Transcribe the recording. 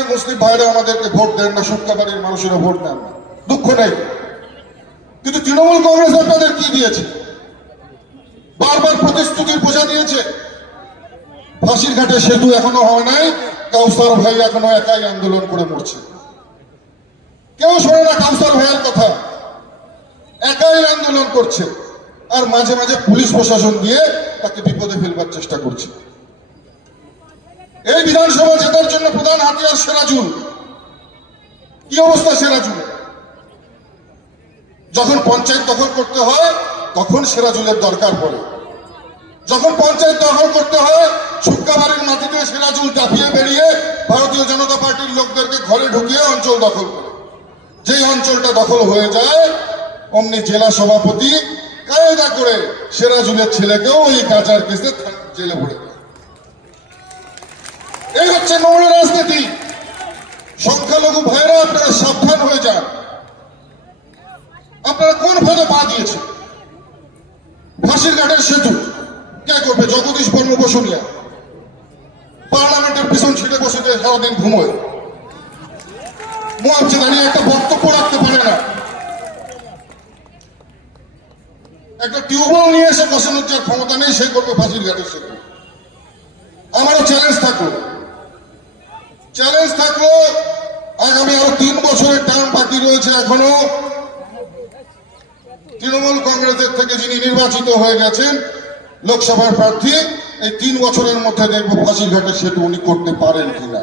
মুসলিম ভাইরা আমাদেরকে ভোট দেন না মানুষেরা ভোট দেন না। দুঃখ নেই। কিন্তু তৃণমূল কংগ্রেস আপনাদের কি দিয়েছে? বারবার প্রতিশ্রুতির বোঝা ফাঁসির ঘাটে সেতু এখনও হয় নাই, কাউসার ভাই এখনও একাই আন্দোলন করে মরছে। কেউ শোনে না কাউসার ভাইয়ের কথা। একাই আন্দোলন করছে। আর মাঝে মাঝে পুলিশ প্রশাসন দিয়ে তাকে বিপদে ফেলবার চেষ্টা করছে। এই বিধানসভা জেতার জন্য প্রধান হাতিয়ার সেরাজুল। কি অবস্থা সেরাজুল? যখন পঞ্চায়েত দখল করতে হয়, তখন সেরাজুলের দরকার পড়ে। যখন পঞ্চায়েত দখল করতে হয় শুক্কাবাড়ির মাটিতে সিরাজুল চাপিয়ে বেরিয়ে ভারতীয় জনতা পার্টির লোকদেরকে ঘরে ঢুকিয়ে অঞ্চল দখল করে। যেই অঞ্চলটা দখল হয়ে যায়, অমনি জেলা সভাপতি কায়দা করে সিরাজুলের ছেলেকেও এই কাচার কেসে জেলে ভরে দেয়। এই হচ্ছে নোংরা রাজনীতি। সংখ্যালঘু ভাইরা আপনারা সাবধান হয়ে যান। আপনারা কোন ফাঁদে পা দিয়েছেন? ফাঁসির ঘাটের সেতু। কে করবে? জগদীশ বর্ম বসুনিয়া। পার্লামেন্টের পিছন ছিটে বসে যে সারাদিন ঘুমোয়। মোয়াবজে দাঁড়িয়ে একটা বক্তব্য রাখতে পারে না। একটা টিউবওয়েল নিয়ে এসে বসানোর যে ক্ষমতা নেই, সে করবে ফাঁসির ঘাটের সেতু। আমারও চ্যালেঞ্জ থাকল। চ্যালেঞ্জ থাকল। আগামী আরও তিন বছরের টার্ম বাকি রয়েছে এখনও। তৃণমূল কংগ্রেসের থেকে যিনি নির্বাচিত হয়ে গেছেন, লোকসভার প্রার্থী, এই তিন বছরের মধ্যে দেখব ফাঁসির ঘাটে সেতু উনি করতে পারেন কিনা।